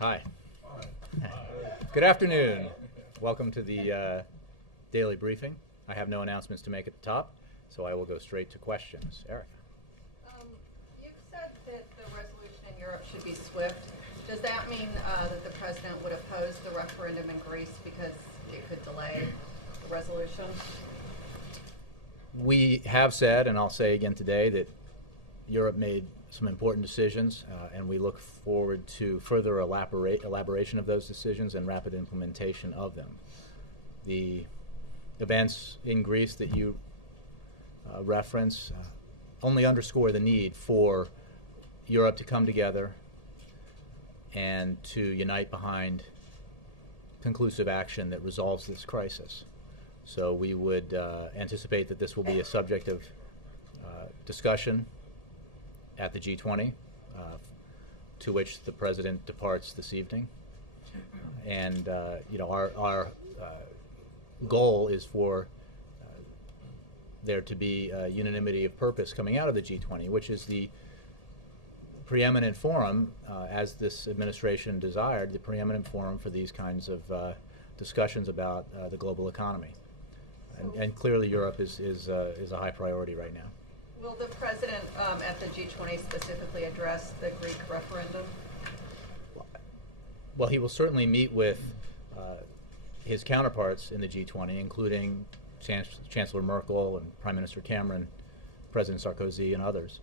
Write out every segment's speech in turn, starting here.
Hi. Good afternoon. Welcome to the daily briefing. I have no announcements to make at the top, so I will go straight to questions. Eric. You've said that the resolution in Europe should be swift. Does that mean that the president would oppose the referendum in Greece because it could delay the resolution? We have said, and I'll say again today, that Europe made some important decisions, and we look forward to further elaboration of those decisions and rapid implementation of them. The events in Greece that you reference only underscore the need for Europe to come together and to unite behind conclusive action that resolves this crisis. So we would anticipate that this will be a subject of discussion at the G20, to which the president departs this evening. And our goal is for there to be unanimity of purpose coming out of the G20, which is the preeminent forum, as this administration desired, the preeminent forum for these kinds of discussions about the global economy. And clearly Europe is a high priority right now. Will the president at the G20 specifically address the Greek referendum? Well, he will certainly meet with his counterparts in the G20, including Chancellor Merkel and Prime Minister Cameron, President Sarkozy, and others.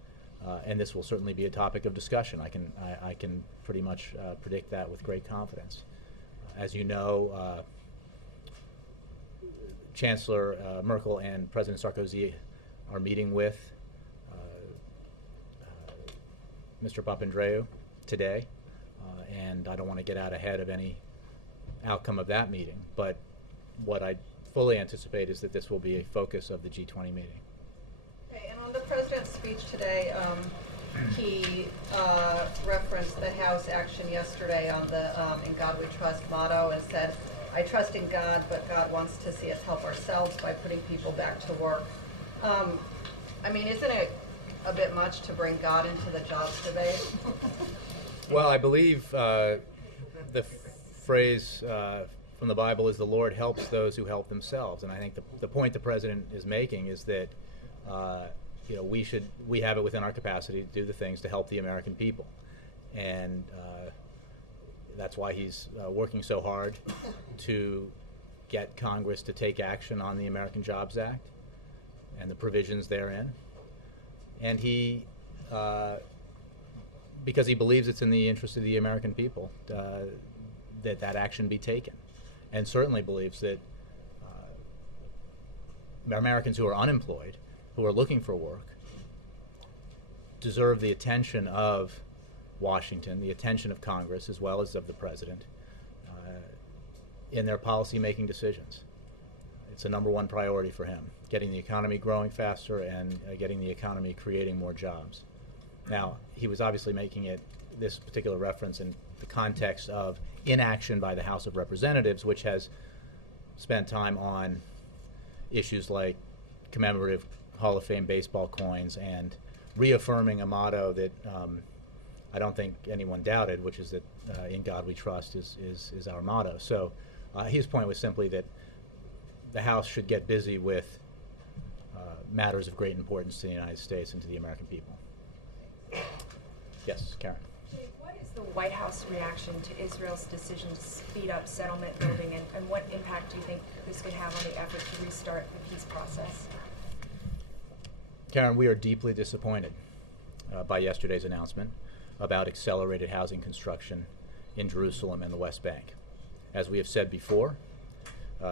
And this will certainly be a topic of discussion. I can pretty much predict that with great confidence. As you know, Chancellor Merkel and President Sarkozy are meeting with Mr. Papandreou today, and I don't want to get out ahead of any outcome of that meeting, but what I fully anticipate is that this will be a focus of the G20 meeting. Okay, and on the president's speech today, he referenced the House action yesterday on the In God We Trust motto and said, "I trust in God, but God wants to see us help ourselves by putting people back to work." I mean, isn't it a bit much to bring God into the jobs debate? Well, I believe the phrase from the Bible is, "The Lord helps those who help themselves," and I think the point the president is making is that we have it within our capacity to do the things to help the American people, and that's why he's working so hard to get Congress to take action on the American Jobs Act and the provisions therein. And he, because he believes it's in the interest of the American people, that action be taken, and certainly believes that Americans who are unemployed, who are looking for work, deserve the attention of Washington, the attention of Congress, as well as of the president, in their policy-making decisions. It's a number one priority for him, getting the economy growing faster and getting the economy creating more jobs. Now, he was obviously making this particular reference in the context of inaction by the House of Representatives, which has spent time on issues like commemorative Hall of Fame baseball coins and reaffirming a motto that I don't think anyone doubted, which is that "In God We Trust" is our motto. So his point was simply that the House should get busy with matters of great importance to the United States and to the American people. Yes, Karen. What is the White House reaction to Israel's decision to speed up settlement building, and what impact do you think this could have on the effort to restart the peace process? Karen, we are deeply disappointed by yesterday's announcement about accelerated housing construction in Jerusalem and the West Bank. As we have said before,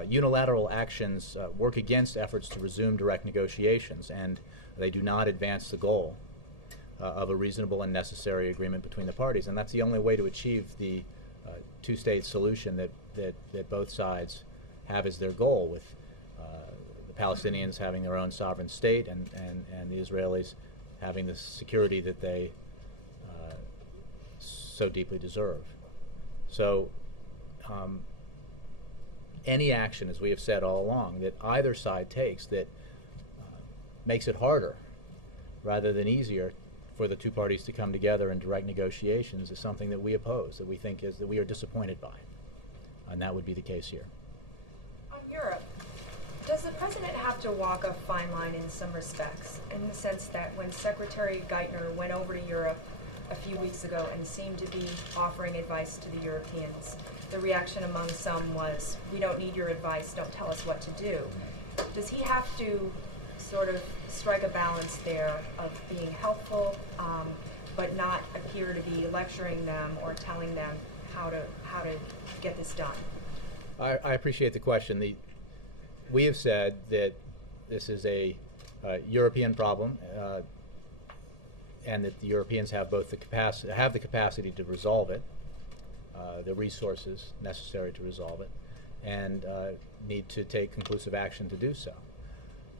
unilateral actions work against efforts to resume direct negotiations, and they do not advance the goal of a reasonable and necessary agreement between the parties. And that's the only way to achieve the two-state solution that both sides have as their goal, with the Palestinians having their own sovereign state and the Israelis having the security that they so deeply deserve. So any action, as we have said all along, that either side takes that makes it harder rather than easier for the two parties to come together in direct negotiations is something that we oppose, that we think is that we are disappointed by. And that would be the case here. On Europe, does the president have to walk a fine line in some respects, in the sense that when Secretary Geithner went over to Europe a few weeks ago and seemed to be offering advice to the Europeans, the reaction among some was, we don't need your advice, don't tell us what to do. Does he have to sort of strike a balance there of being helpful, but not appear to be lecturing them or telling them how to get this done? I appreciate the question. We have said that this is a European problem, and that the Europeans have both the capacity to resolve it, the resources necessary to resolve it, and need to take conclusive action to do so.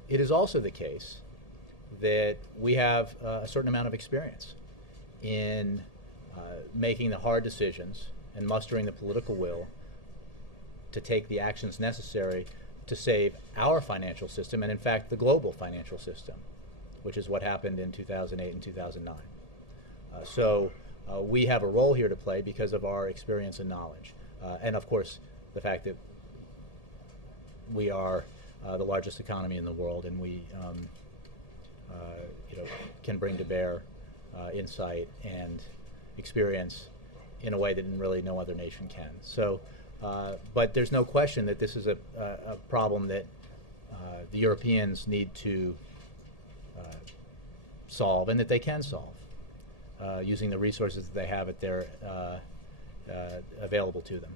It is also the case that we have a certain amount of experience in making the hard decisions and mustering the political will to take the actions necessary to save our financial system, and in fact the global financial system, which is what happened in 2008 and 2009. So we have a role here to play because of our experience and knowledge, and of course the fact that we are the largest economy in the world, and we can bring to bear insight and experience in a way that really no other nation can. So, but there's no question that this is a problem that the Europeans need to solve, and that they can solve using the resources that they have at their available to them.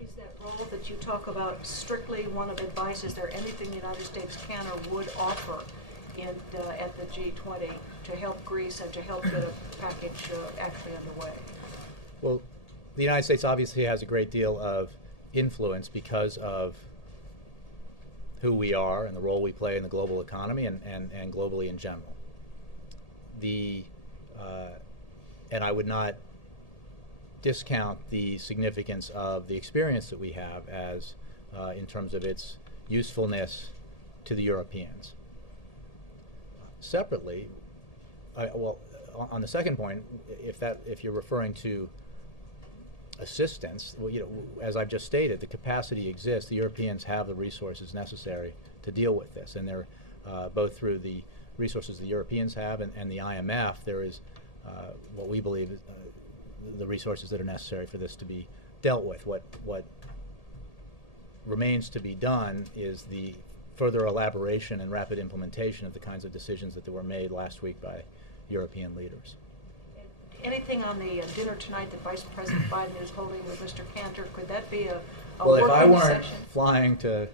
Is that role that you talk about strictly one of advice? Is there anything the United States can or would offer at the G20 to help Greece and to help get a package actually underway? Well, the United States obviously has a great deal of influence because of who we are and the role we play in the global economy and globally in general. And I would not discount the significance of the experience that we have as in terms of its usefulness to the Europeans. Separately, on the second point, if you're referring to assistance, well, as I've just stated, the capacity exists. The Europeans have the resources necessary to deal with this, and they're both through the resources the Europeans have and the IMF. There is what we believe is the resources that are necessary for this to be dealt with. What remains to be done is the further elaboration and rapid implementation of the kinds of decisions that were made last week by European leaders. Anything on the dinner tonight that Vice President Biden is holding with Mr. Cantor? Could that be a well, if I working weren't session? flying to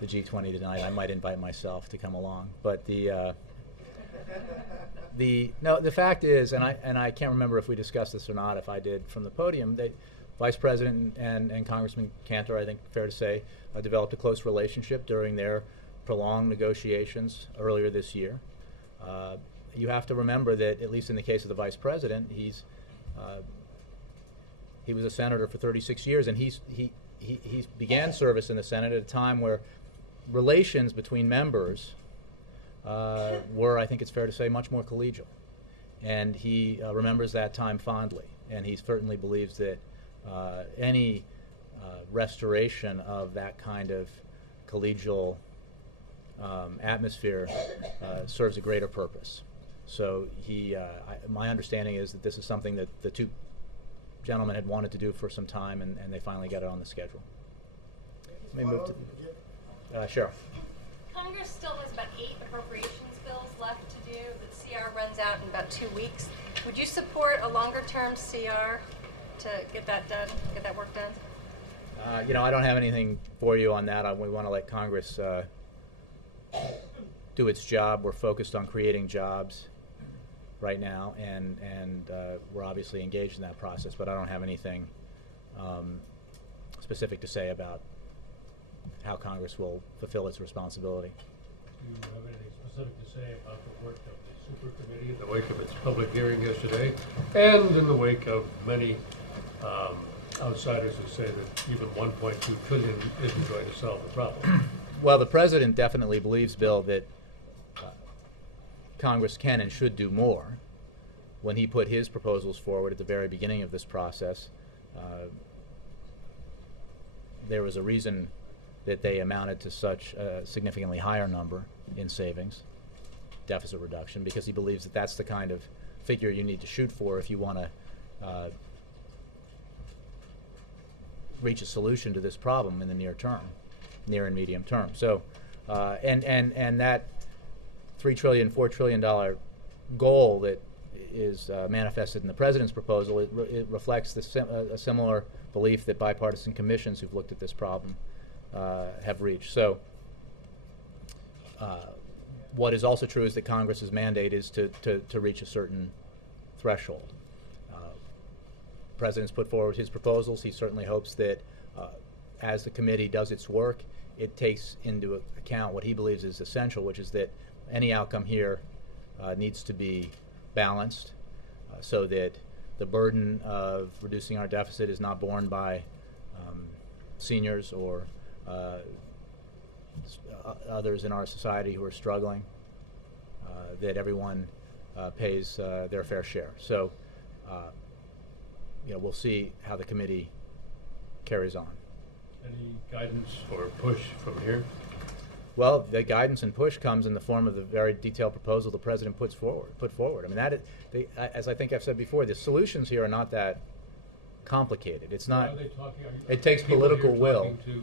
the G20 tonight, I might invite myself to come along. But the fact is, and I can't remember if we discussed this or not. If I did from the podium, Vice President and Congressman Cantor, I think fair to say, developed a close relationship during their prolonged negotiations earlier this year. You have to remember that, at least in the case of the Vice President, he was a senator for 36 years, and he began service in the Senate at a time where relations between members were, I think it's fair to say, much more collegial. And he remembers that time fondly, and he certainly believes that any restoration of that kind of collegial atmosphere serves a greater purpose. So my understanding is that this is something that the two gentlemen had wanted to do for some time, and they finally got it on the schedule. Let me move to Cheryl. Congress still has about 8 appropriations bills left to do. The CR runs out in about 2 weeks. Would you support a longer-term CR to get that done, get that work done? I don't have anything for you on that. We want to let Congress do its job. We're focused on creating jobs right now, and we're obviously engaged in that process, but I don't have anything specific to say about how Congress will fulfill its responsibility. Do you have anything specific to say about the work of the Super Committee in the wake of its public hearing yesterday, and in the wake of many outsiders who say that even $1.2 trillion isn't going to solve the problem? Well, the President definitely believes, Bill, that Congress can and should do more. When he put his proposals forward at the very beginning of this process, there was a reason that they amounted to such a significantly higher number in savings, deficit reduction, because he believes that that's the kind of figure you need to shoot for if you want to reach a solution to this problem in the near term, near and medium term. So, and that $3 trillion, $4 trillion goal that is manifested in the president's proposal, it reflects a similar belief that bipartisan commissions who've looked at this problem have reached. So what is also true is that Congress's mandate is to reach a certain threshold. The president's put forward his proposals. He certainly hopes that as the committee does its work, it takes into account what he believes is essential, which is that any outcome here needs to be balanced so that the burden of reducing our deficit is not borne by seniors or others in our society who are struggling, that everyone pays their fair share. So, we'll see how the committee carries on. Any guidance or push from here? Well, the guidance and push comes in the form of the very detailed proposal the president put forward. I mean, as I think I've said before, the solutions here are not that complicated. It's not. Are they talking, it takes political will. To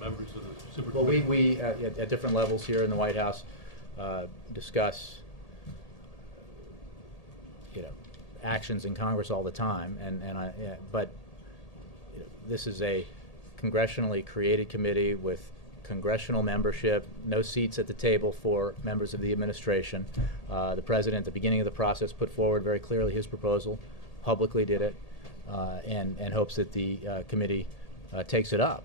members of the super Well, committee? we at different levels here in the White House discuss, actions in Congress all the time, but this is a congressionally created committee with congressional membership, no seats at the table for members of the administration. The president, at the beginning of the process, put forward very clearly his proposal, publicly did it, and hopes that the committee takes it up.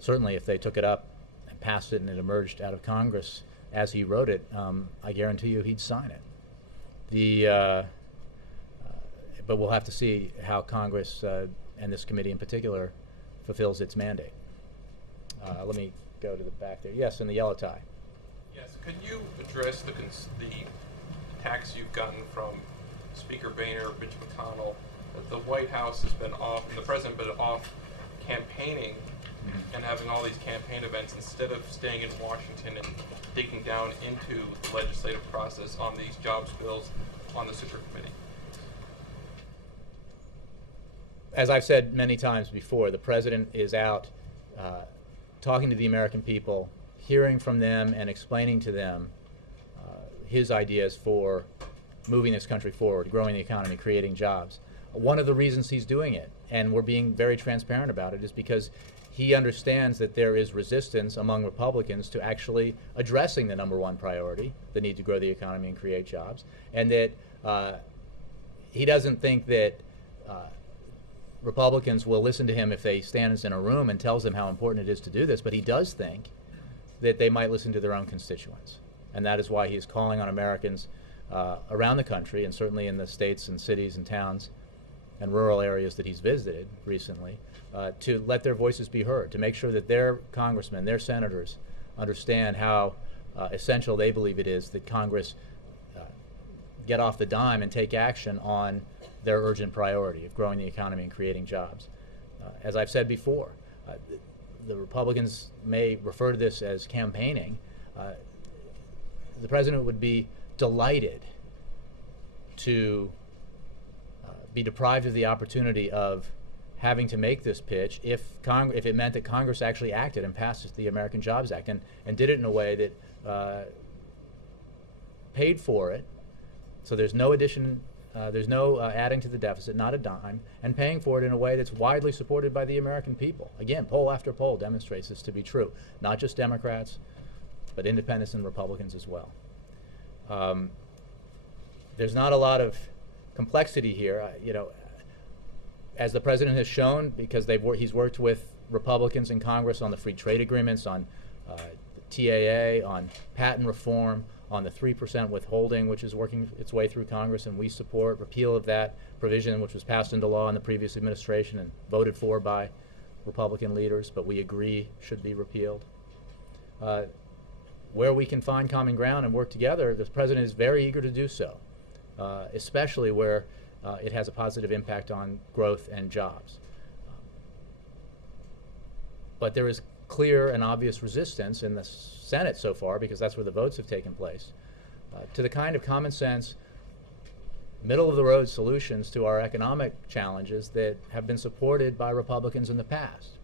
Certainly, if they took it up and passed it and it emerged out of Congress as he wrote it, I guarantee you he'd sign it. But we'll have to see how Congress, and this committee in particular, fulfills its mandate. Let me go to the back there. Yes, in the yellow tie. Yes, could you address the attacks you've gotten from Speaker Boehner, Mitch McConnell, that the White House has been off, and the president been off campaigning and having all these campaign events instead of staying in Washington and digging down into the legislative process on these jobs bills on the super committee? As I've said many times before, the president is out talking to the American people, hearing from them and explaining to them his ideas for moving this country forward, growing the economy, creating jobs. One of the reasons he's doing it, and we're being very transparent about it, is because he understands that there is resistance among Republicans to actually addressing the number one priority, the need to grow the economy and create jobs, and that he doesn't think that Republicans will listen to him if they stands in a room and tells them how important it is to do this, but he does think that they might listen to their own constituents. And that is why he is calling on Americans around the country, and certainly in the states and cities and towns and rural areas that he's visited recently, to let their voices be heard, to make sure that their congressmen, their senators understand how essential they believe it is that Congress get off the dime and take action on their urgent priority of growing the economy and creating jobs. As I've said before, the Republicans may refer to this as campaigning. The president would be delighted to be deprived of the opportunity of having to make this pitch if it meant that Congress actually acted and passed the American Jobs Act and did it in a way that paid for it, so there's no addition, there's no adding to the deficit, not a dime, and paying for it in a way that's widely supported by the American people. Again, poll after poll demonstrates this to be true. Not just Democrats, but independents and Republicans as well. There's not a lot of complexity here. As the president has shown, because he's worked with Republicans in Congress on the free trade agreements, on TAA, on patent reform, on the 3% withholding, which is working its way through Congress, and we support repeal of that provision, which was passed into law in the previous administration and voted for by Republican leaders, but we agree should be repealed. where we can find common ground and work together, the president is very eager to do so, especially where it has a positive impact on growth and jobs. But there is clear and obvious resistance in the Senate so far, because that's where the votes have taken place, to the kind of common sense, middle-of-the-road solutions to our economic challenges that have been supported by Republicans in the past.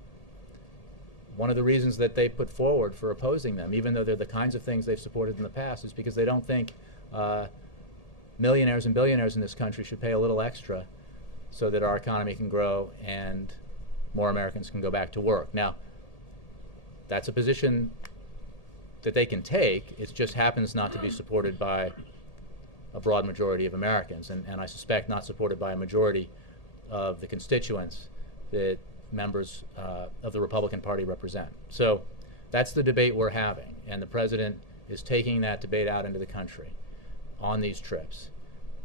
One of the reasons that they put forward for opposing them, even though they're the kinds of things they've supported in the past, is because they don't think millionaires and billionaires in this country should pay a little extra so that our economy can grow and more Americans can go back to work. Now, that's a position that they can take. It just happens not to be supported by a broad majority of Americans, and I suspect not supported by a majority of the constituents that members of the Republican Party represent. So that's the debate we're having, and the president is taking that debate out into the country on these trips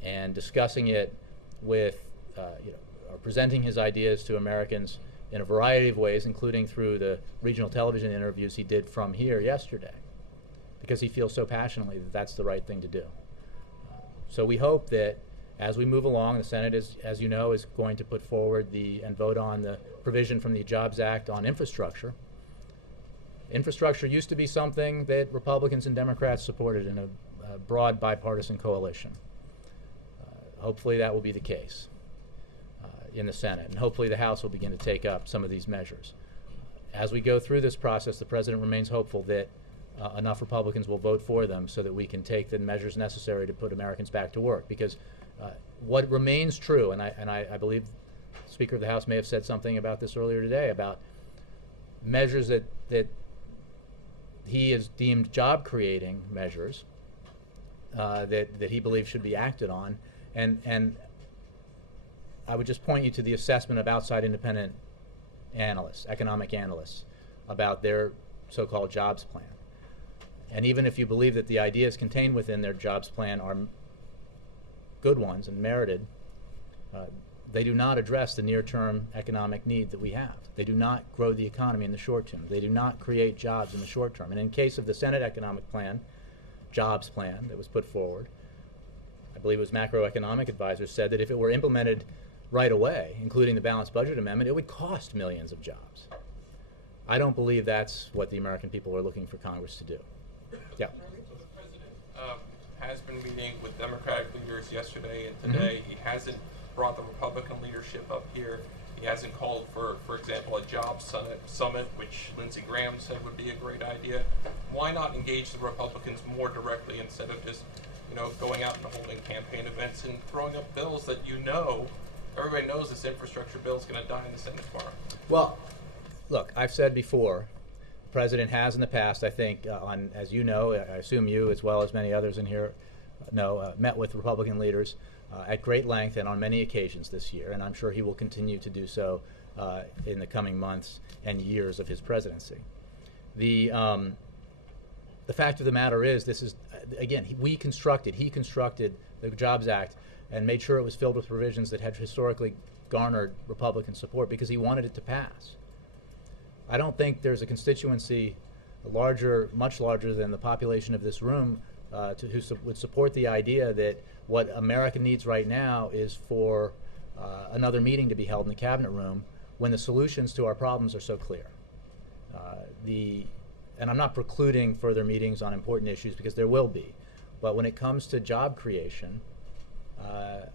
and discussing it with, or presenting his ideas to Americans in a variety of ways, including through the regional television interviews he did from here yesterday, because he feels so passionately that that's the right thing to do. So we hope that as we move along, the Senate, as you know, is going to put forward and vote on the provision from the Jobs Act on infrastructure. Infrastructure used to be something that Republicans and Democrats supported in a broad bipartisan coalition. Hopefully that will be the case in the Senate, and hopefully the House will begin to take up some of these measures. As we go through this process, the president remains hopeful that enough Republicans will vote for them so that we can take the measures necessary to put Americans back to work. Because what remains true, and I believe the Speaker of the House may have said something about this earlier today, about measures that he has deemed job-creating measures that he believes should be acted on. And I would just point you to the assessment of outside independent analysts, economic analysts, about their so-called jobs plan. And even if you believe that the ideas contained within their jobs plan are good ones and merited, they do not address the near-term economic need that we have. They do not grow the economy in the short term. They do not create jobs in the short term. And in case of the Senate economic plan, jobs plan that was put forward, I believe it was macroeconomic advisors said that if it were implemented right away, including the balanced budget amendment, it would cost millions of jobs. I don't believe that's what the American people are looking for Congress to do. Yeah. So the president has been meeting with Democratic leaders yesterday and today. He hasn't brought the Republican leadership up here. He hasn't called for example, a jobs summit, which Lindsey Graham said would be a great idea. Why not engage the Republicans more directly instead of just, going out and holding campaign events and throwing up bills that everybody knows this infrastructure bill is going to die in the Senate tomorrow? Well, look, I've said before, the president has in the past, I think, as you know, I assume you as well as many others in here know, met with Republican leaders at great length and on many occasions this year, and I'm sure he will continue to do so in the coming months and years of his presidency. The fact of the matter is, this is, again, he constructed the Jobs Act and made sure it was filled with provisions that had historically garnered Republican support because he wanted it to pass. I don't think there's a constituency much larger than the population of this room who would support the idea that what America needs right now is for another meeting to be held in the cabinet room when the solutions to our problems are so clear. And I'm not precluding further meetings on important issues because there will be, but when it comes to job creation,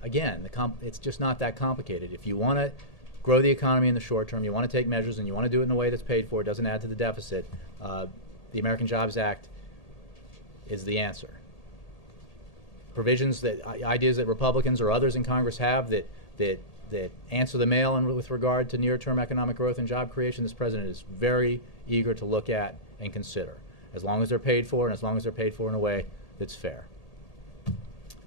again, it's just not that complicated. If you want to grow the economy in the short term, you want to take measures and you want to do it in a way that's paid for, it doesn't add to the deficit, the American Jobs Act is the answer. Provisions ideas that Republicans or others in Congress have that answer the mail with regard to near-term economic growth and job creation, this president is very eager to look at and consider, as long as they're paid for and as long as they're paid for in a way that's fair.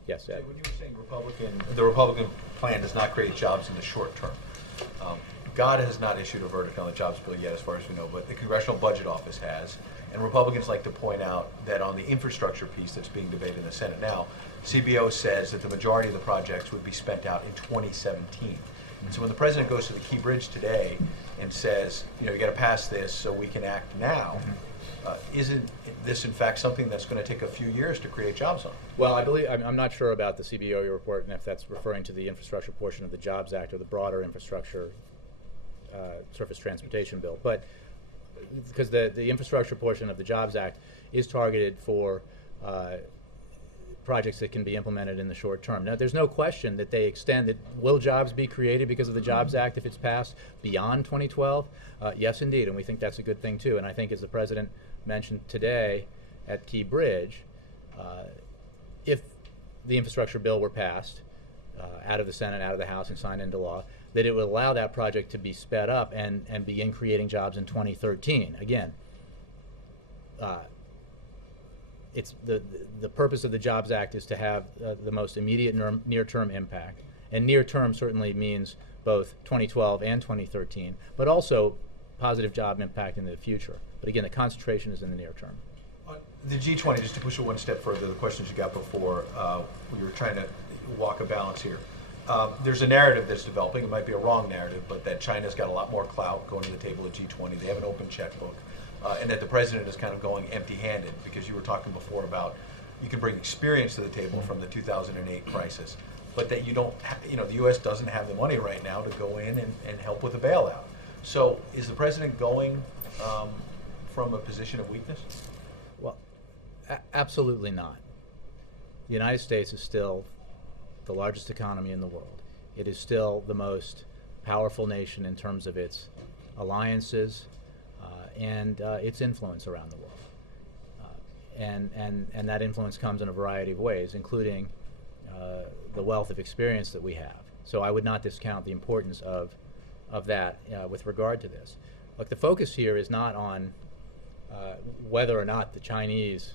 Yes, Ed? When you were saying the Republican plan does not create jobs in the short term, God has not issued a verdict on the jobs bill yet, as far as we know, but the Congressional Budget Office has. And Republicans like to point out that on the infrastructure piece that's being debated in the Senate now, CBO says that the majority of the projects would be spent out in 2017. And so when the president goes to the Key Bridge today and says, you got to pass this so we can act now, isn't this in fact something that's going to take a few years to create jobs on? Well, I believe, I'm not sure about the CBO report and if that's referring to the infrastructure portion of the Jobs Act or the broader infrastructure surface transportation bill, but because the infrastructure portion of the Jobs Act is targeted for projects that can be implemented in the short term. Now, there's no question that they extend it. Will jobs be created because of the Jobs Act if it's passed beyond 2012? Yes, indeed, and we think that's a good thing too. And I think, as the president mentioned today at Key Bridge, if the infrastructure bill were passed out of the Senate, out of the House, and signed into law, that it would allow that project to be sped up and begin creating jobs in 2013. Again, it's the purpose of the Jobs Act is to have the most immediate near-term impact, and near-term certainly means both 2012 and 2013, but also positive job impact in the future. But again, the concentration is in the near term. The G20, just to push it one step further, the questions you got before, we were trying to walk a balance here. There's a narrative that's developing, it might be a wrong narrative, but that China's got a lot more clout going to the table at G20. They have an open checkbook. And that the president is kind of going empty-handed, because you were talking before about you can bring experience to the table from the 2008 crisis, but that you don't, the U.S. doesn't have the money right now to go in and help with a bailout. So is the president going from a position of weakness? Well, absolutely not. The United States is still the largest economy in the world. It is still the most powerful nation in terms of its alliances, and its influence around the world. And that influence comes in a variety of ways, including the wealth of experience that we have. So I would not discount the importance of that with regard to this. Look, the focus here is not on whether or not the Chinese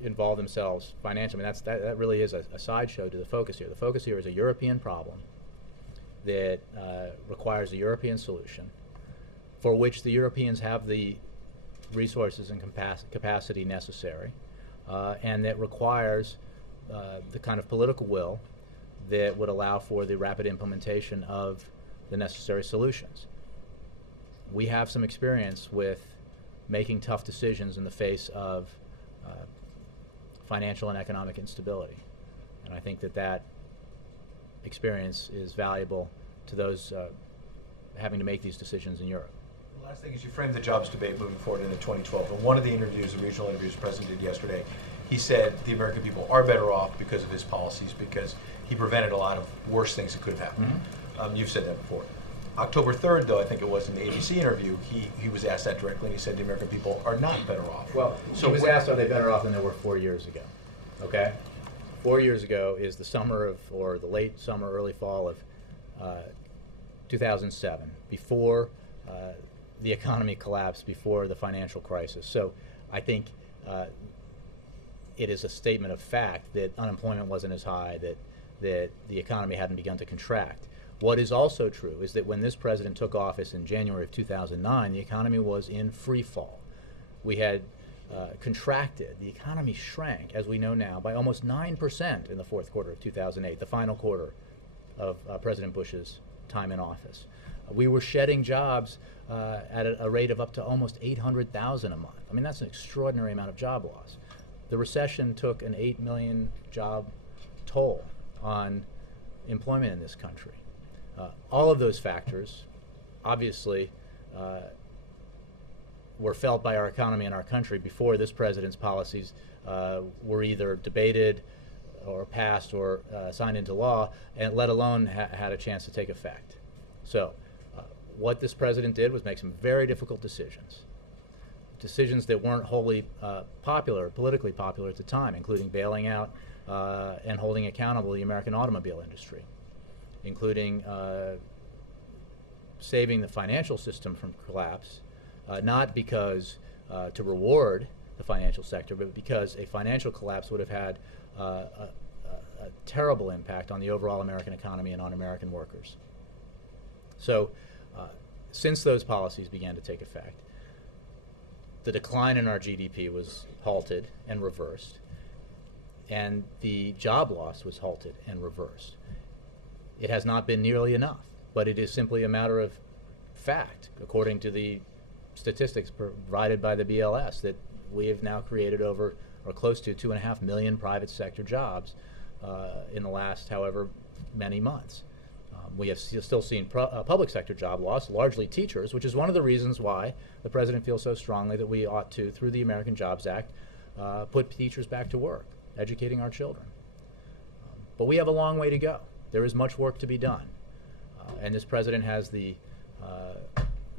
involve themselves financially. I mean, that really is a sideshow to the focus here. The focus here is a European problem that requires a European solution, for which the Europeans have the resources and capacity necessary, and that requires the kind of political will that would allow for the rapid implementation of the necessary solutions. We have some experience with making tough decisions in the face of financial and economic instability, and I think that experience is valuable to those having to make these decisions in Europe. The last thing is, you framed the jobs debate moving forward into 2012. In one of the interviews, the regional interviews the president did yesterday, he said the American people are better off because of his policies, because he prevented a lot of worse things that could have happened. Mm-hmm. You've said that before. October 3rd, though, I think it was in the ABC interview, he was asked that directly, and he said the American people are not better off. Well, so he was asked, are they better off than they were 4 years ago? Okay? 4 years ago is the summer of, or the late summer, early fall of 2007, before the economy collapsed, before the financial crisis. So I think it is a statement of fact that unemployment wasn't as high, that the economy hadn't begun to contract. What is also true is that when this president took office in January of 2009, the economy was in free fall. We had contracted. The economy shrank, as we know now, by almost 9% in the fourth quarter of 2008, the final quarter of President Bush's time in office. We were shedding jobs at a rate of up to almost 800,000 a month. I mean, that's an extraordinary amount of job loss. The recession took an 8 million job toll on employment in this country. All of those factors, obviously, were felt by our economy and our country before this president's policies were either debated or passed or signed into law, and let alone had a chance to take effect. So what this president did was make some very difficult decisions that weren't wholly popular, politically popular at the time, including bailing out and holding accountable the American automobile industry, including saving the financial system from collapse, not because to reward the financial sector, but because a financial collapse would have had a terrible impact on the overall American economy and on American workers. So since those policies began to take effect, the decline in our GDP was halted and reversed, and the job loss was halted and reversed. It has not been nearly enough, but it is simply a matter of fact, according to the statistics provided by the BLS, that we have now created over or close to 2.5 million private sector jobs in the last however many months. We have still seen public sector job loss, largely teachers, which is one of the reasons why the president feels so strongly that we ought to, through the American Jobs Act, put teachers back to work, educating our children. But we have a long way to go. There is much work to be done. And this president has the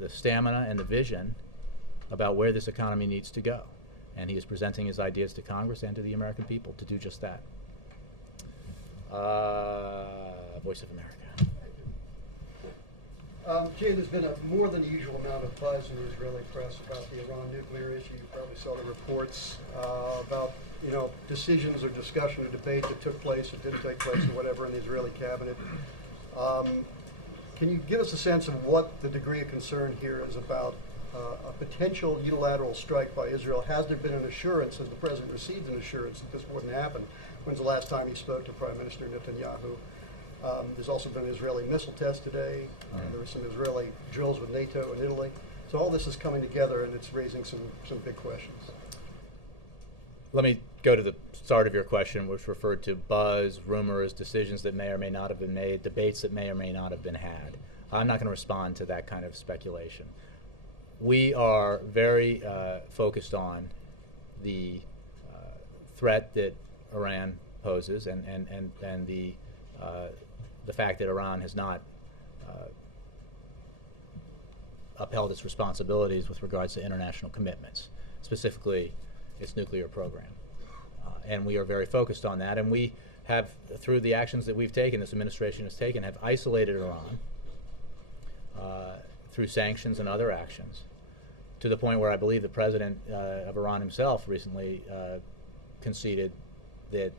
stamina and the vision about where this economy needs to go. And he is presenting his ideas to Congress and to the American people to do just that. Voice of America. Jay, there's been a more than usual amount of buzz in the Israeli press about the Iran nuclear issue. You probably saw the reports about, decisions or discussion or debate that took place or didn't take place or whatever in the Israeli cabinet. Can you give us a sense of what the degree of concern here is about a potential unilateral strike by Israel? Has there been an assurance, has the president received an assurance that this wouldn't happen? When's the last time he spoke to Prime Minister Netanyahu? There's also been an Israeli missile test today. There were some Israeli drills with NATO and Italy. So all this is coming together, and it's raising some big questions. Let me go to the start of your question, which referred to buzz, rumors, decisions that may or may not have been made, debates that may or may not have been had. I'm not going to respond to that kind of speculation. We are very focused on the threat that Iran poses and the fact that Iran has not upheld its responsibilities with regards to international commitments, specifically its nuclear program. And we are very focused on that, and we have, through the actions that we've taken, this administration has taken, have isolated Iran through sanctions and other actions, to the point where I believe the president of Iran himself recently conceded that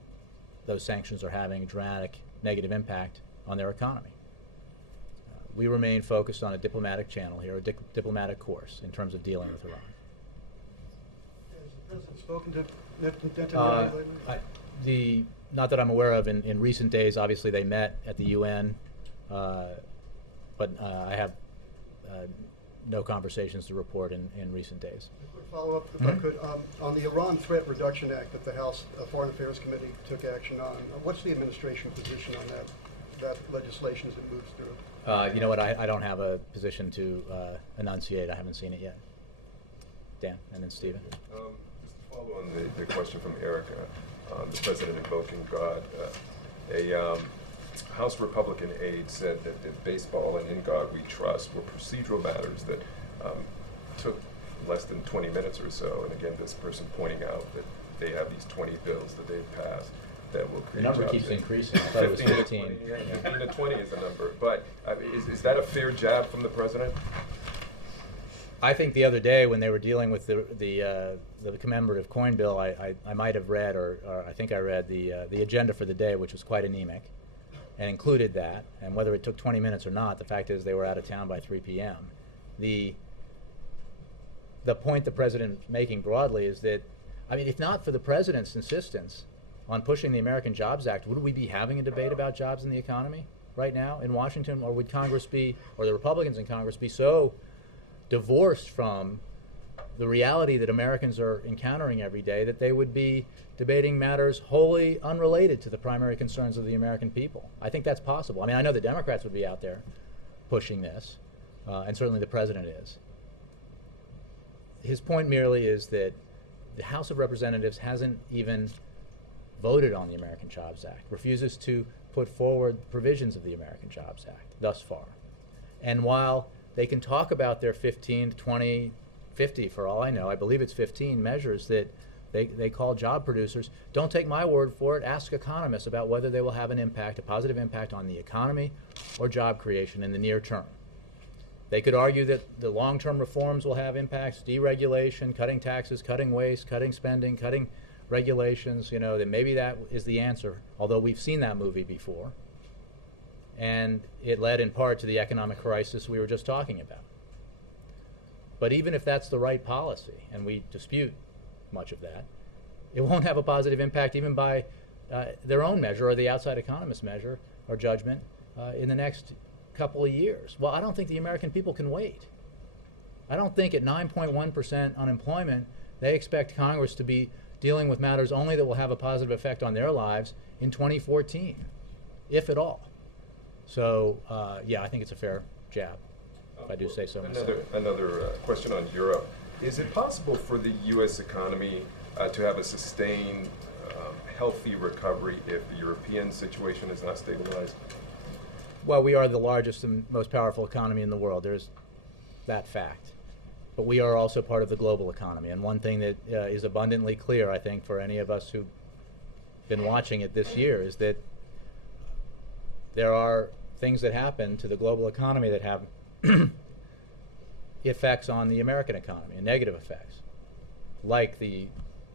those sanctions are having a dramatic negative impact on their economy. We remain focused on a diplomatic channel here, a diplomatic course in terms of dealing with Iran. Has the president spoken to Netanyahu lately? Not that I'm aware of in recent days. Obviously, they met at the UN, but I have no conversations to report in recent days. A quick follow-up, if I could, on the Iran Threat Reduction Act that the House Foreign Affairs Committee took action on. What's the administration position on that legislation as it moves through? You know what? I don't have a position to enunciate. I haven't seen it yet. Dan, and then Stephen. Just to follow on the question from Erica, the president invoking God. A House Republican aide said that the baseball and In God We Trust were procedural matters that took less than 20 minutes or so. And again, this person pointing out that they have these 20 bills that they've passed that will create The number jobs. keeps increasing. I thought it was 15. 15 to 20 is the number. But is that a fair jab from the president? I think the other day when they were dealing with the commemorative coin bill, I might have read, or I think I read the agenda for the day, which was quite anemic, and included that. And whether it took 20 minutes or not, the fact is they were out of town by 3 p.m. The point the president is making broadly is that, I mean, if not for the president's insistence on pushing the American Jobs Act, would we be having a debate about jobs in the economy right now in Washington, or would Congress be, or the Republicans in Congress be so divorced from the reality that Americans are encountering every day that they would be debating matters wholly unrelated to the primary concerns of the American people? I think that's possible. I mean, I know the Democrats would be out there pushing this, and certainly the president is. His point merely is that the House of Representatives hasn't even voted on the American Jobs Act, refuses to put forward provisions of the American Jobs Act thus far. And while they can talk about their 15, 20, 50, for all I know, I believe it's 15 measures that they call job producers, don't take my word for it. Ask economists about whether they will have an impact, a positive impact on the economy or job creation in the near term. They could argue that the long-term reforms will have impacts, deregulation, cutting taxes, cutting waste, cutting spending, cutting regulations, you know, that maybe that is the answer, although we've seen that movie before. And it led in part to the economic crisis we were just talking about. But even if that's the right policy, and we dispute much of that, it won't have a positive impact even by their own measure or the outside economist measure or judgment in the next couple of years. Well, I don't think the American people can wait. I don't think at 9.1% unemployment they expect Congress to be dealing with matters only that will have a positive effect on their lives in 2014, if at all. So, yeah, I think it's a fair jab, if I do say so myself. Another question on Europe. Is it possible for the U.S. economy to have a sustained, healthy recovery if the European situation is not stabilized? Well, we are the largest and most powerful economy in the world. There's that fact. But we are also part of the global economy. And one thing that is abundantly clear, I think, for any of us who've been watching it this year is that there are things that happen to the global economy that have effects on the American economy, and negative effects, like the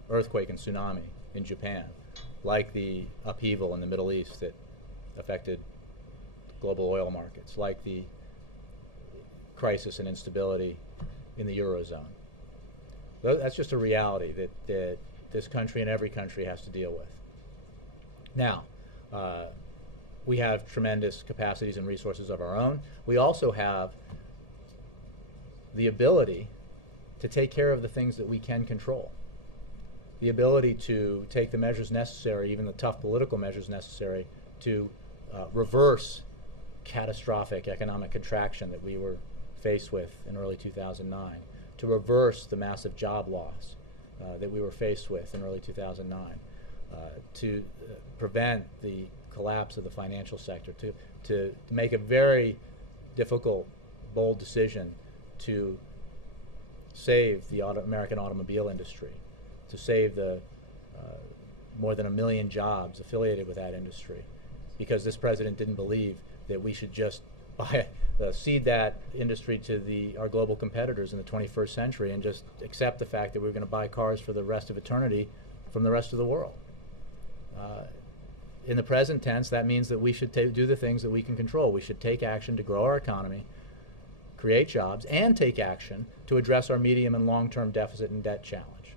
earthquake and tsunami in Japan, like the upheaval in the Middle East that affected global oil markets, like the crisis and instability in the Eurozone. That's just a reality that this country and every country has to deal with. Now, we have tremendous capacities and resources of our own. We also have the ability to take care of the things that we can control. The ability to take the measures necessary, even the tough political measures necessary, to reverse catastrophic economic contraction that we were faced with in early 2009, to reverse the massive job loss that we were faced with in early 2009, to prevent the collapse of the financial sector, to make a very difficult, bold decision to save the American automobile industry, to save the more than 1 million jobs affiliated with that industry, because this president didn't believe that we should just cede that industry to our global competitors in the 21st century and just accept the fact that we're going to buy cars for the rest of eternity from the rest of the world. In the present tense, that means that we should do the things that we can control. We should take action to grow our economy, create jobs, and take action to address our medium and long-term deficit and debt challenge.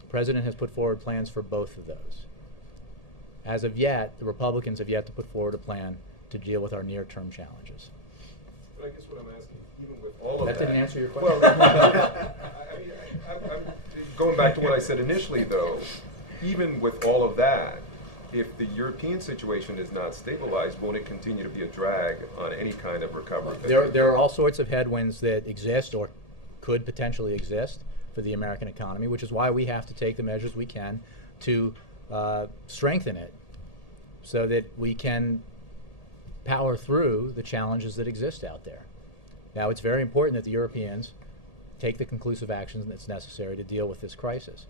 The president has put forward plans for both of those. As of yet, the Republicans have yet to put forward a plan to deal with our near-term challenges. But I guess what I'm asking, even with all of that... That didn't answer your question? Well, I'm going back to what I said initially, though. Even with all of that, if the European situation is not stabilized, won't it continue to be a drag on any kind of recovery? There are all sorts of headwinds that exist or could potentially exist for the American economy, which is why we have to take the measures we can to strengthen it so that we can power through the challenges that exist out there. Now, it's very important that the Europeans take the conclusive action that's necessary to deal with this crisis,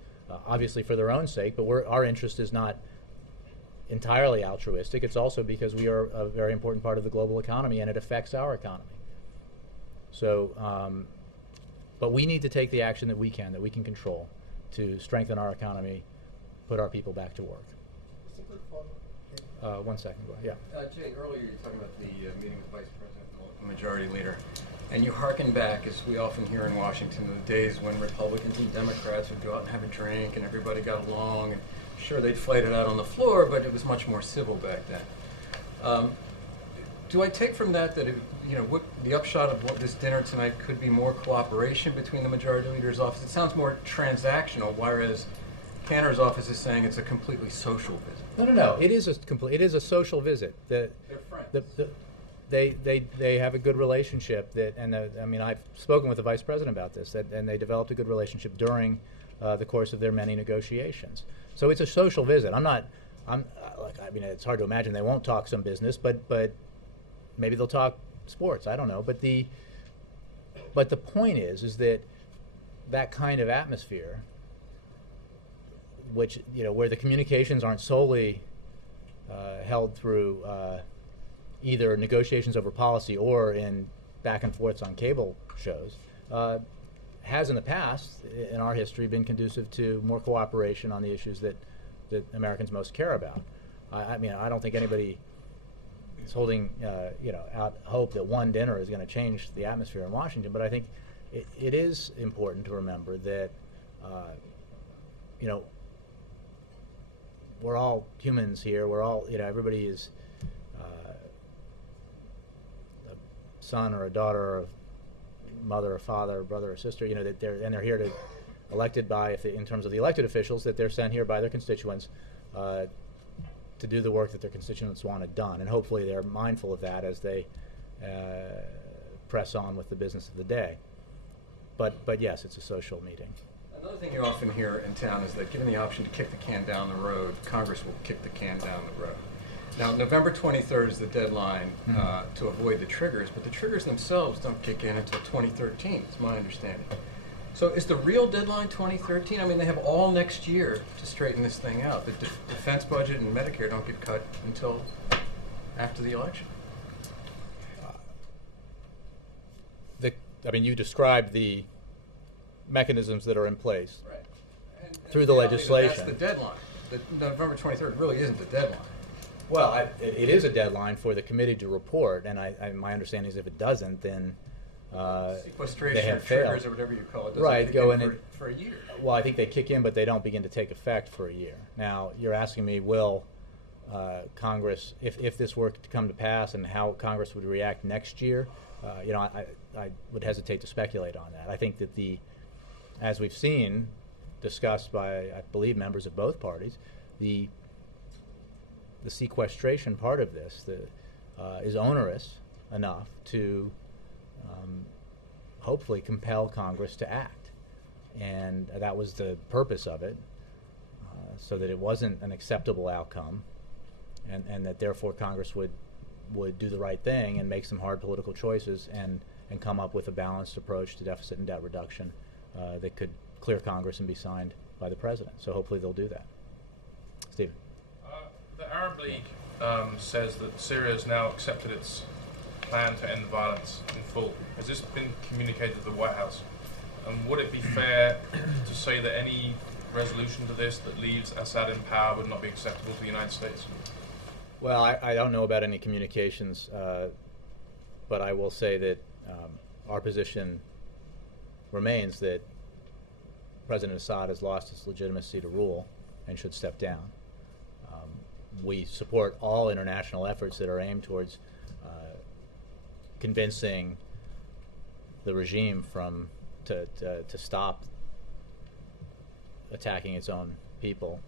obviously for their own sake, but our interest is not entirely altruistic. It's also because we are a very important part of the global economy and it affects our economy. So, but we need to take the action that we can control to strengthen our economy, put our people back to work. 1 second, go ahead. Yeah. Jay, earlier you were talking about the meeting with Vice President and the local majority leader, and you hearken back, as we often hear in Washington, the days when Republicans and Democrats would go out and have a drink and everybody got along, and sure, they'd fight it out on the floor, but it was much more civil back then. Do I take from that that what the upshot of what this dinner tonight could be more cooperation between the majority leader's office? It sounds more transactional, whereas Cantor's office is saying it's a completely social visit. No. It is a social visit. They're friends. They have a good relationship. I've spoken with the vice president about this, and they developed a good relationship during the course of their many negotiations. So it's a social visit. It's hard to imagine they won't talk some business, but maybe they'll talk sports. I don't know. But the point is that kind of atmosphere, which where the communications aren't solely held through either negotiations over policy or in back and forths on cable shows, has in the past, in our history, been conducive to more cooperation on the issues that Americans most care about. I don't think anybody is holding out hope that one dinner is going to change the atmosphere in Washington, but I think it is important to remember that we're all humans here. We're all, everybody is son or a daughter or a mother or father or brother or sister, you know, that they're here to elected by, in terms of the elected officials, that they're sent here by their constituents to do the work that their constituents want it done, and hopefully they're mindful of that as they press on with the business of the day. But yes, it's a social meeting. Another thing you often hear in town is that given the option to kick the can down the road, Congress will kick the can down the road. Now, November 23rd is the deadline to avoid the triggers, but the triggers themselves don't kick in until 2013, is my understanding. So is the real deadline 2013? I mean, they have all next year to straighten this thing out. The defense budget and Medicare don't get cut until after the election. I mean, you described the mechanisms that are in place Right. through the legislation. That's the deadline. The November 23rd really isn't the deadline. Well, it is a deadline for the committee to report, and my understanding is if it doesn't, then Sequestration they or have failed. triggers or whatever you call it doesn't Right, kick go in in for a year. Well, I think they kick in, but they don't begin to take effect for a year. Now, you're asking me, will Congress, if this were to come to pass, and how Congress would react next year? You know, I would hesitate to speculate on that. I think that as we've seen, discussed by, I believe, members of both parties, the sequestration part of this is onerous enough to hopefully compel Congress to act. And that was the purpose of it, so that it wasn't an acceptable outcome, and that therefore Congress would do the right thing and make some hard political choices and come up with a balanced approach to deficit and debt reduction that could clear Congress and be signed by the President. So hopefully they'll do that. Stephen. The Arab League says that Syria has now accepted its plan to end violence in full. Has this been communicated to the White House? And would it be fair to say that any resolution to this that leaves Assad in power would not be acceptable to the United States? Well, I don't know about any communications, but I will say that our position remains that President Assad has lost his legitimacy to rule and should step down. We support all international efforts that are aimed towards convincing the regime to stop attacking its own people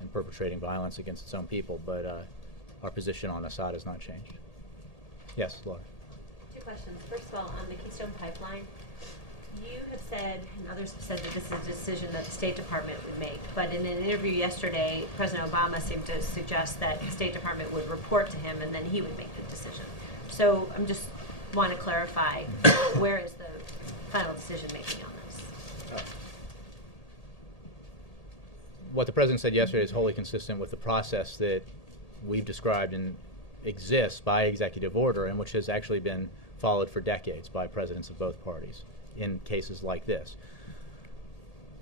and perpetrating violence against its own people, but our position on Assad has not changed. Yes, Laura. Two questions. First of all, on the Keystone Pipeline, you have said, and others have said, that this is a decision that the State Department would make. But in an interview yesterday, President Obama seemed to suggest that the State Department would report to him and then he would make the decision. So I'm just want to clarify, where is the final decision making on this? What the President said yesterday is wholly consistent with the process that we've described and exists by executive order, and which has actually been followed for decades by presidents of both parties in cases like this.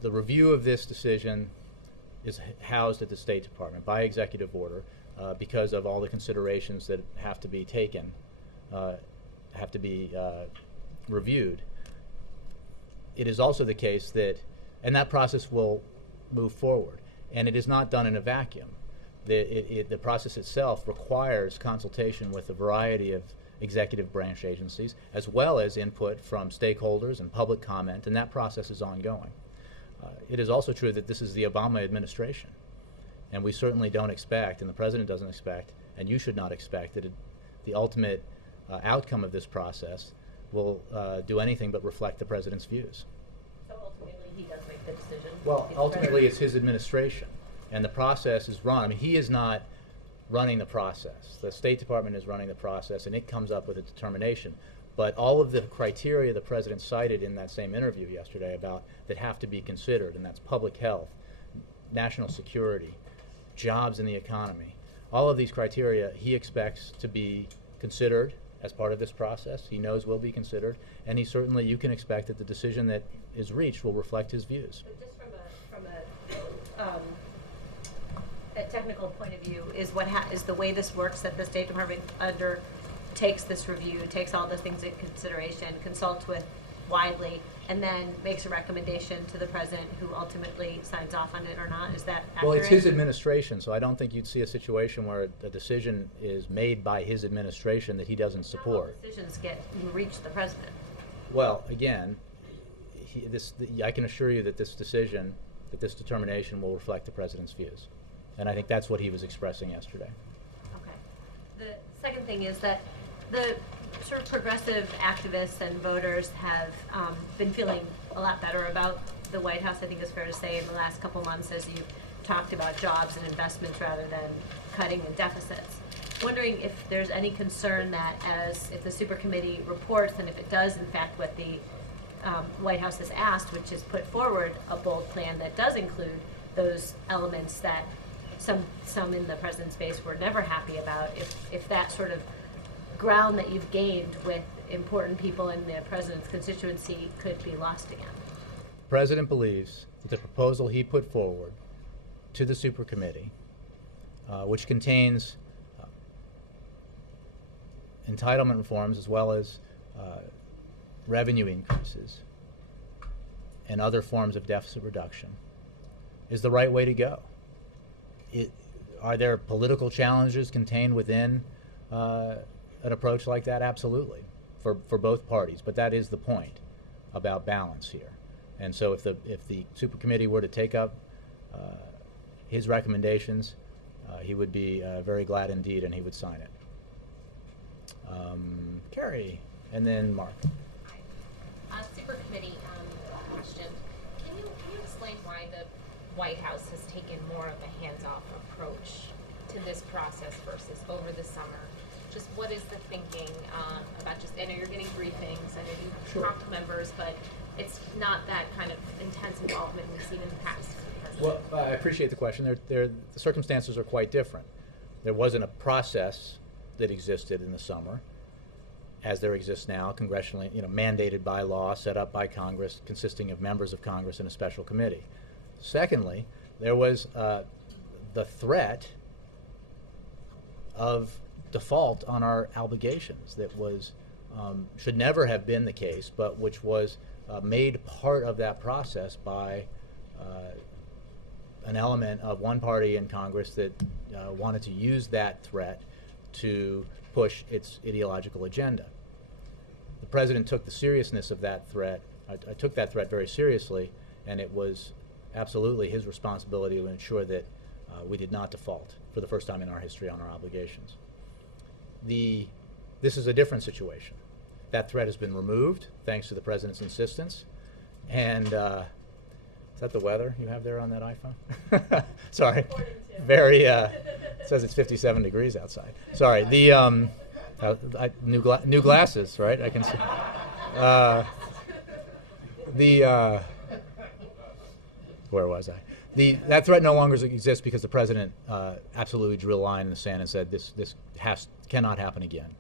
The review of this decision is housed at the State Department by executive order because of all the considerations that have to be taken, have to be reviewed. It is also the case that, and that process will move forward, and it is not done in a vacuum. The process itself requires consultation with a variety of executive branch agencies, as well as input from stakeholders and public comment, and that process is ongoing. It is also true that this is the Obama administration, and we certainly don't expect, and the President doesn't expect, and you should not expect, that the ultimate outcome of this process will do anything but reflect the President's views. So ultimately he does make the decision? Well, ultimately it's his administration, and the process is run. I mean, he is not running the process. The State Department is running the process, and it comes up with a determination. But all of the criteria the President cited in that same interview yesterday about that have to be considered, and that's public health, national security, jobs in the economy, all of these criteria he expects to be considered as part of this process. He knows will be considered, and he certainly, you can expect that the decision that is reached will reflect his views. So just from a technical point of view, is the way this works that the State Department undertakes this review, takes all the things into consideration, consults with widely and then makes a recommendation to the president who ultimately signs off on it or not. Is that accurate? Well, it's his administration, so I don't think you'd see a situation where a decision is made by his administration that he doesn't support. Not all decisions reach the president. Well, again, I can assure you that this decision, that this determination will reflect the president's views. And I think that's what he was expressing yesterday. Okay. The second thing is that the sort of progressive activists and voters have been feeling a lot better about the White House, I think it's fair to say, in the last couple months as you've talked about jobs and investments rather than cutting in deficits. Wondering if there's any concern that if the super committee reports and if it does in fact what the White House has asked, which is put forward a bold plan that does include those elements that some in the president's base were never happy about, if that sort of ground that you've gained with important people in the president's constituency could be lost again. The president believes that the proposal he put forward to the super committee, which contains entitlement reforms as well as revenue increases and other forms of deficit reduction, is the right way to go. Are there political challenges contained within an approach like that? Absolutely, for both parties. But that is the point about balance here. And so if the super committee were to take up his recommendations, he would be very glad indeed, and he would sign it. Carrie, and then Mark. Super committee question. Can you explain why the White House has taken more of a hands-off approach to this process versus over the summer? Just what is the thinking about I know you're getting briefings, I know you talk to members, but it's not that kind of intense involvement we've seen in the past. Well, I appreciate the question. The circumstances are quite different. There wasn't a process that existed in the summer, as there exists now, congressionally, mandated by law, set up by Congress, consisting of members of Congress and a special committee. Secondly, there was the threat of default on our obligations that was should never have been the case, but which was made part of that process by an element of one party in Congress that wanted to use that threat to push its ideological agenda. The president took the seriousness of that threat. I took that threat very seriously, and it was absolutely his responsibility to ensure that we did not default for the first time in our history on our obligations. This is a different situation. That threat has been removed thanks to the president's insistence. And is that the weather you have there on that iPhone? Sorry. Very, it says it's 57 degrees outside. Sorry. New glasses, right? I can see. Where was I? That threat no longer exists because the president absolutely drew a line in the sand and said this cannot happen again.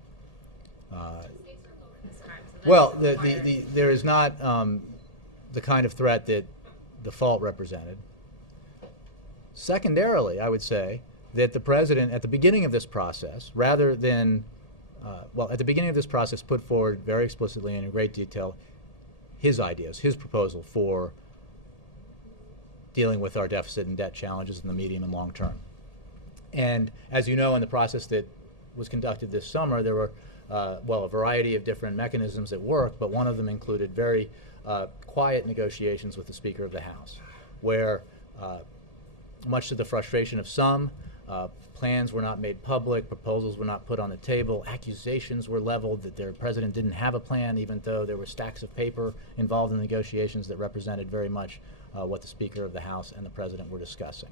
Well, there is not the kind of threat that default represented. Secondarily, I would say that the president, at the beginning of this process, rather than, at the beginning of this process, put forward very explicitly and in great detail his ideas, his proposal for dealing with our deficit and debt challenges in the medium and long term. And as you know, in the process that was conducted this summer, there were, a variety of different mechanisms at work, but one of them included very quiet negotiations with the Speaker of the House, where, much to the frustration of some, plans were not made public, proposals were not put on the table, accusations were leveled that their president didn't have a plan, even though there were stacks of paper involved in the negotiations that represented very much what the Speaker of the House and the president were discussing,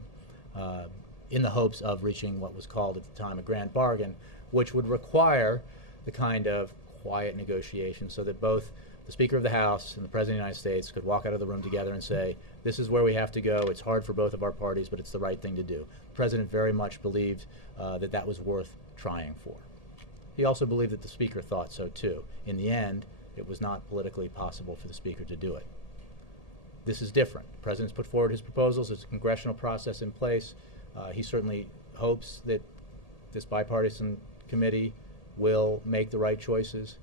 in the hopes of reaching what was called at the time a grand bargain, which would require the kind of quiet negotiation so that both the Speaker of the House and the President of the United States could walk out of the room together and say, this is where we have to go, it's hard for both of our parties, but it's the right thing to do. The President very much believed that that was worth trying for. He also believed that the Speaker thought so too. In the end, it was not politically possible for the Speaker to do it. This is different. The President's put forward his proposals, there's a congressional process in place. He certainly hopes that this bipartisan committee will make the right choices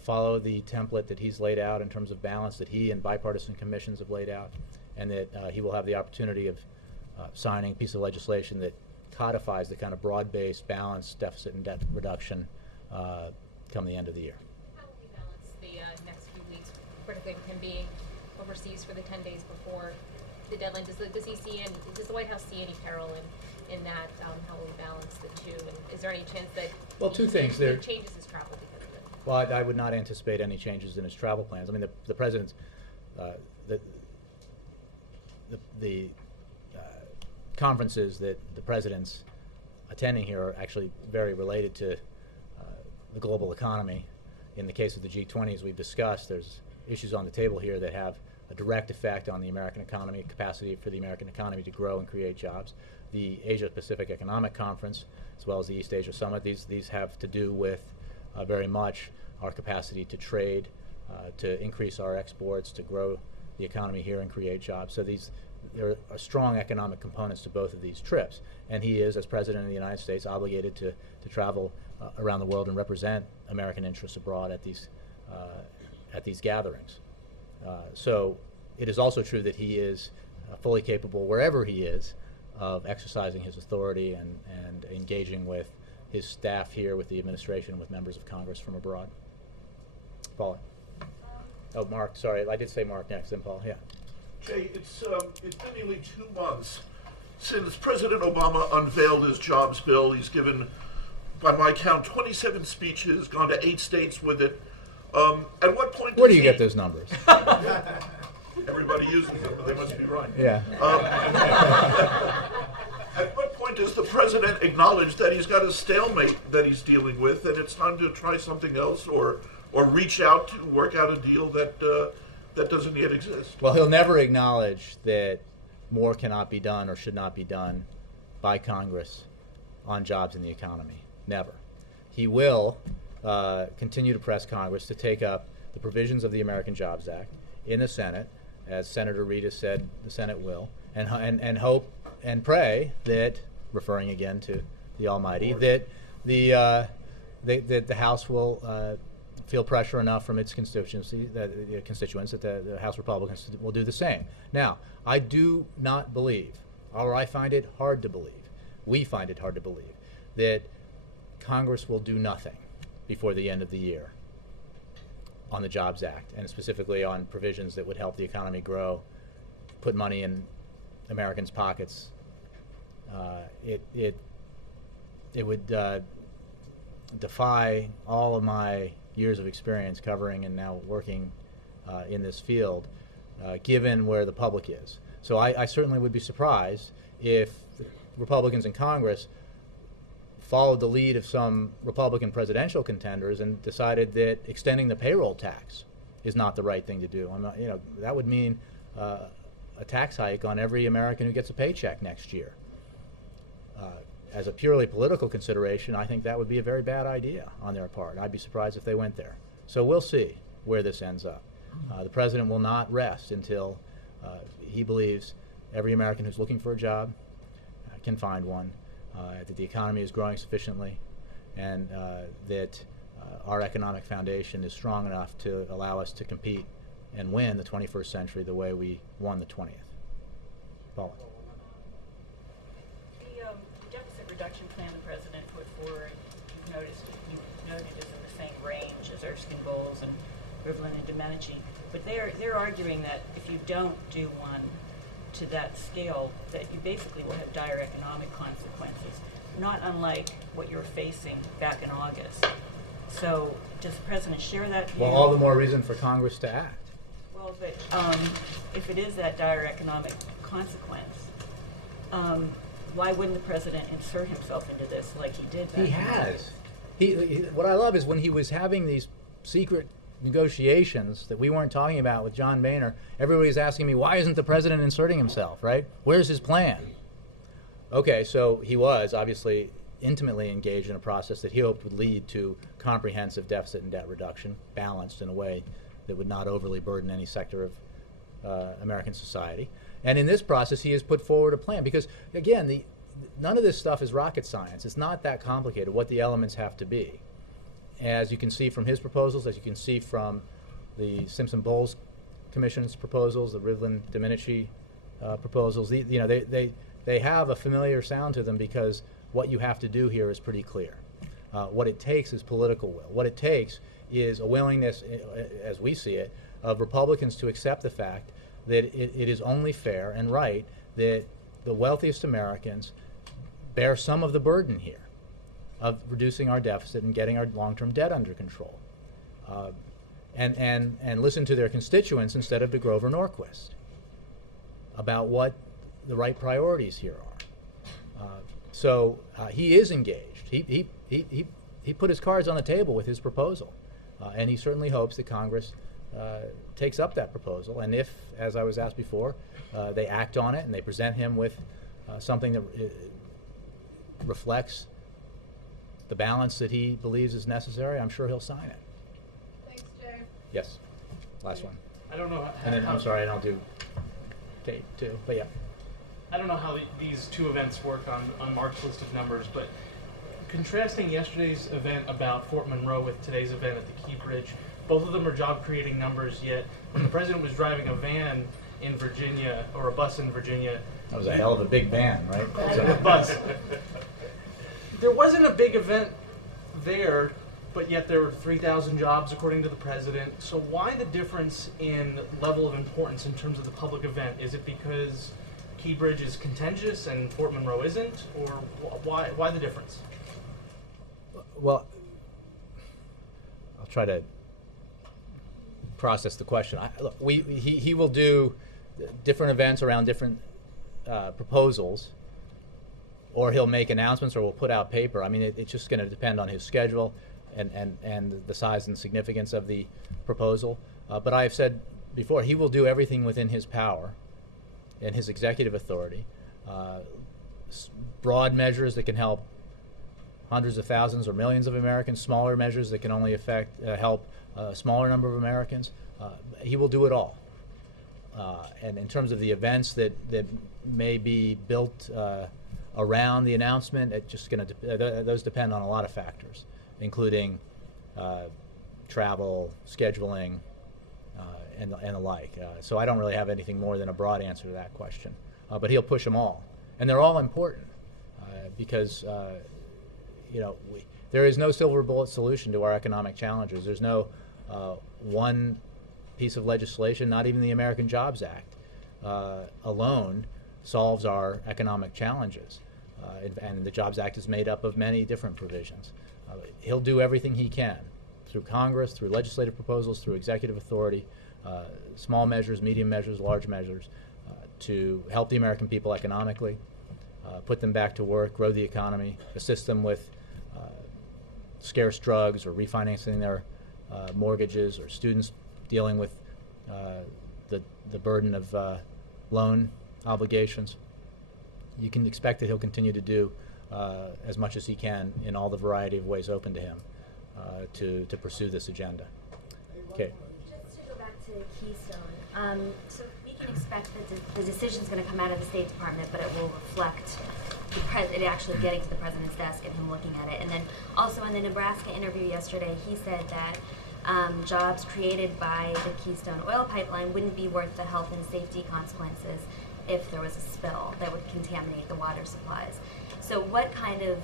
follow the template that he's laid out in terms of balance that he and bipartisan commissions have laid out, and that he will have the opportunity of signing a piece of legislation that codifies the kind of broad-based balanced deficit and debt reduction come the end of the year. How will we balance the next few weeks, particularly with him being overseas for the 10 days before the deadline? Does the White House see any peril in that? How will we balance the two? And is there any chance that Two things. he changes his travel because of it? Well, I would not anticipate any changes in his travel plans. I mean, the president's the conferences that the president's attending here are actually very related to the global economy. In the case of the G20, as we've discussed, there's issues on the table here that have a direct effect on the American economy, capacity for the American economy to grow and create jobs. The Asia-Pacific Economic Conference, as well as the East Asia Summit, these have to do with very much our capacity to trade, to increase our exports, to grow the economy here and create jobs. So there are strong economic components to both of these trips. And he is, as President of the United States, obligated to travel around the world and represent American interests abroad at these gatherings. So it is also true that he is fully capable, wherever he is, of exercising his authority and engaging with his staff here, with the administration, with members of Congress from abroad. Paula. Oh, Mark, sorry, I did say Mark next, then Paul, yeah. Jay, it's been nearly 2 months since President Obama unveiled his jobs bill. He's given, by my count, 27 speeches, gone to 8 states with it. At what point Where do you get those numbers? Everybody uses them, but they must be right. Yeah. At what point does the president acknowledge that he's got a stalemate that he's dealing with, and it's time to try something else, or reach out to work out a deal that doesn't yet exist? Well, he'll never acknowledge that more cannot be done or should not be done by Congress on jobs in the economy. Never. He will continue to press Congress to take up the provisions of the American Jobs Act in the Senate, as Senator Reid has said the Senate will, and hope and pray that, referring again to the Almighty, that the House will feel pressure enough from its constituents that the House Republicans will do the same. Now, I do not believe, or I find it hard to believe, we find it hard to believe, that Congress will do nothing before the end of the year on the Jobs Act, and specifically on provisions that would help the economy grow, put money in Americans' pockets. It would defy all of my years of experience covering and now working in this field, given where the public is. So I certainly would be surprised if the Republicans in Congress followed the lead of some Republican presidential contenders and decided that extending the payroll tax is not the right thing to do. That would mean a tax hike on every American who gets a paycheck next year. As a purely political consideration, I think that would be a very bad idea on their part. I'd be surprised if they went there. So we'll see where this ends up. The president will not rest until he believes every American who's looking for a job can find one, that the economy is growing sufficiently, and that our economic foundation is strong enough to allow us to compete and win the 21st century the way we won the 20th. Paul. The deficit reduction plan the president put forward, you noted is in the same range as Erskine Bowles and Rivlin and Domenici, but they're arguing that if you don't do one to that scale, that you basically will have dire economic consequences, not unlike what you're facing back in August. So does the president share that view? Well, all the more reason for Congress to act. Well, but if it is that dire economic consequence, why wouldn't the president insert himself into this like he did back in August? He has. What I love is when he was having these secret negotiations that we weren't talking about with John Boehner, everybody was asking me, why isn't the president inserting himself, right? Where's his plan? Okay, so he was obviously intimately engaged in a process that he hoped would lead to comprehensive deficit and debt reduction, balanced in a way that would not overly burden any sector of American society. And in this process, he has put forward a plan because, again, none of this stuff is rocket science. It's not that complicated what the elements have to be. as you can see from his proposals, as you can see from the Simpson-Bowles Commission's proposals, the Rivlin-Domenici proposals, they have a familiar sound to them because what you have to do here is pretty clear. What it takes is political will. What it takes is a willingness, as we see it, of Republicans to accept the fact that it is only fair and right that the wealthiest Americans bear some of the burden here of reducing our deficit and getting our long-term debt under control. And listen to their constituents instead of to Grover Norquist about what the right priorities here are. So he is engaged. He put his cards on the table with his proposal, and he certainly hopes that Congress takes up that proposal. And if, as I was asked before, they act on it and they present him with something that reflects the balance that he believes is necessary, I'm sure he'll sign it. Thanks, Jay. Yes. Last one. I don't know. And then, I'm sorry, and I'll do tape too, but yeah. I don't know how these two events work on Mark's list of numbers, but contrasting yesterday's event about Fort Monroe with today's event at the Key Bridge, both of them are job-creating numbers, yet when the president was driving a van in Virginia, or a bus in Virginia... That was a hell of a big van, right? A bus. There wasn't a big event there, but yet there were 3,000 jobs according to the president. So why the difference in level of importance in terms of the public event? Is it because Key Bridge is contentious and Fort Monroe isn't, or why the difference? Well, I'll try to process the question. Look, he will do different events around different proposals, or he'll make announcements, or we'll put out paper. I mean, it's just going to depend on his schedule and the size and significance of the proposal. But I've said before, he will do everything within his power and his executive authority. Broad measures that can help hundreds of thousands or millions of Americans, smaller measures that can only help a smaller number of Americans. He will do it all. And in terms of the events that may be built around the announcement, it's just going to those depend on a lot of factors, including travel, scheduling, and the like. So I don't really have anything more than a broad answer to that question. But he'll push them all, and they're all important because there is no silver bullet solution to our economic challenges. There's no one piece of legislation, not even the American Jobs Act alone, solves our economic challenges. And the Jobs Act is made up of many different provisions. He'll do everything he can through Congress, through legislative proposals, through executive authority, small measures, medium measures, large measures, to help the American people economically, put them back to work, grow the economy, assist them with scarce drugs or refinancing their mortgages, or students dealing with the burden of loan obligations. You can expect that he'll continue to do as much as he can in all the variety of ways open to him to pursue this agenda. Okay. Just to go back to Keystone, so we can expect that the decision's going to come out of the State Department, but it will reflect it actually getting to the president's desk and him looking at it. And then also in the Nebraska interview yesterday, he said that jobs created by the Keystone oil pipeline wouldn't be worth the health and safety consequences if there was a spill that would contaminate the water supplies. So what kind of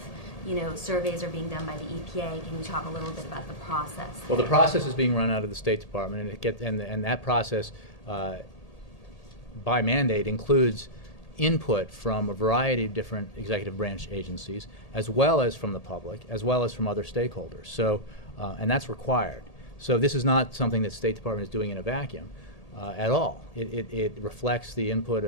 surveys are being done by the EPA? Can you talk a little bit about the process? Well, the process is being run out of the State Department, and that process, by mandate, includes input from a variety of different executive branch agencies, as well as from the public, as well as from other stakeholders. So, and that's required. So this is not something that the State Department is doing in a vacuum at all. It reflects the input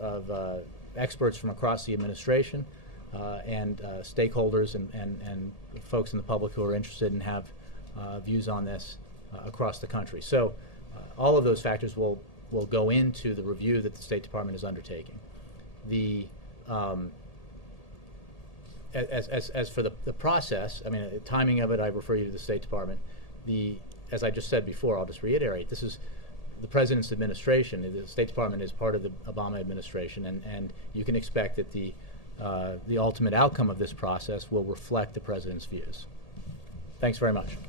of experts from across the administration and stakeholders and folks in the public who are interested and have views on this across the country. So all of those factors will go into the review that the State Department is undertaking. As for the process, I mean, the timing of it, I refer you to the State Department. As I just said before, I'll just reiterate, this is the President's administration. The State Department is part of the Obama administration, and you can expect that the ultimate outcome of this process will reflect the President's views. Thanks very much.